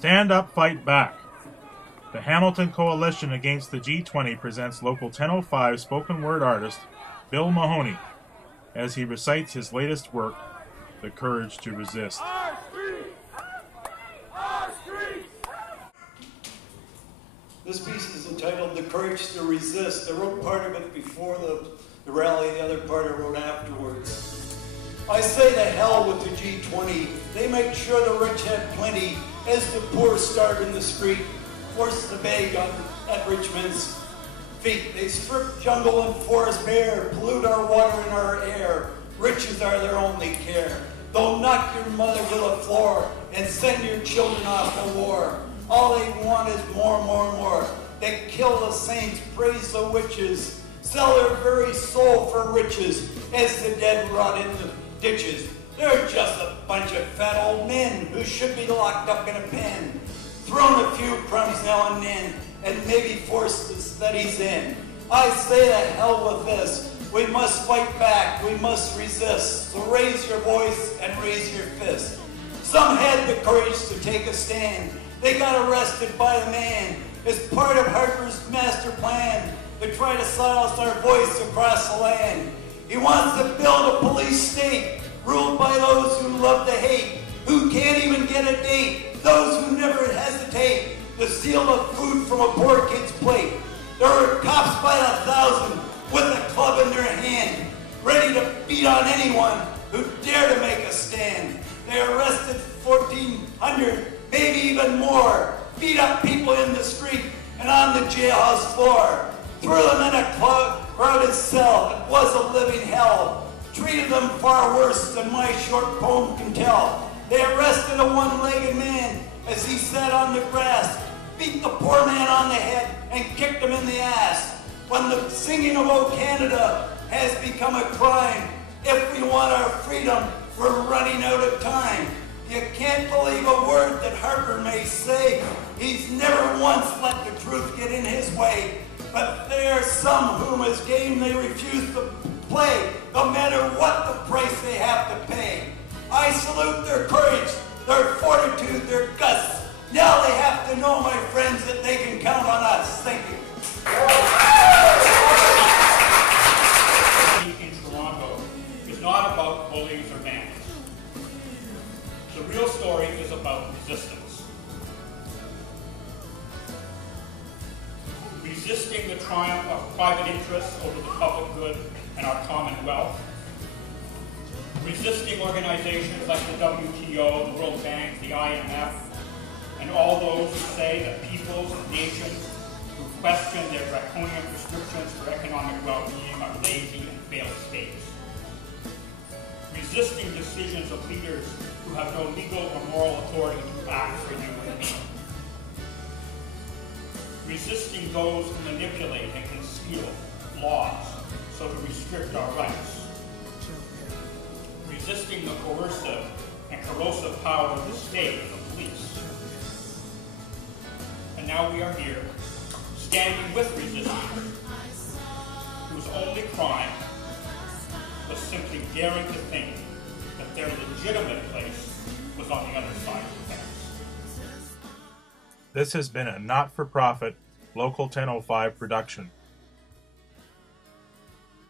Stand up, fight back. The Hamilton Coalition Against the G20 presents Local 1005 spoken word artist Bill Mahoney as he recites his latest work, The Courage to Resist. Our streets! Our streets! This piece is entitled The Courage to Resist. I wrote part of it before the rally, the other part I wrote afterwards. I say to hell with the G20. They make sure the rich have plenty as the poor starve in the street. Force the bag at Richmond's feet. They strip jungle and forest bare, pollute our water and our air. Riches are their only care. They'll knock your mother to the floor and send your children off to war. All they want is more, more, more. They kill the saints, praise the witches, sell their very soul for riches as the dead rot in the ditches. They're just a bunch of fat old men who should be locked up in a pen, thrown a few crumbs now and then, and maybe forced the studies in. I say to hell with this. We must fight back. We must resist. So raise your voice and raise your fist. Some had the courage to take a stand. They got arrested by the man as part of Harper's master plan to try to silence our voice across the land. He wants to build a police state ruled by those who love to hate, who can't even get a date, those who never hesitate to steal the food from a poor kid's plate. There are cops by the thousand with a club in their hand, ready to beat on anyone who dare to make a stand. They arrested 1,400, maybe even more, beat up people in the street and on the jailhouse floor, threw them in a crowded cell. It was a living hell. Treated them far worse than my short poem can tell. They arrested a one-legged man as he sat on the grass, beat the poor man on the head and kicked him in the ass. When the singing of "O Canada" has become a crime, if we want our freedom, we're running out of time. You can't believe a word that Harper may say. He's never once let the truth get in his way. But there are some whom his game they refuse to play, no matter what the price they have to pay. I salute their courage, their fortitude, their guts. Now they have to know, my friends, that they can count on us. Thank you. In Toronto is not about bullies or bans. The real story is about resistance. Resisting the triumph of private interests over the public good and our common wealth. Resisting organizations like the WTO, the World Bank, the IMF, and all those who say that peoples and nations who question their draconian prescriptions for economic well-being are lazy and failed states. Resisting decisions of leaders who have no legal or moral authority to act for you and me. Resisting those who manipulate and conceal laws so to restrict our rights. Resisting the coercive and corrosive power of the state and the police. And now we are here, standing with resistors, whose only crime was simply daring to think that their legitimate place was on the other side of the fence. This has been a not-for-profit Local 1005 production.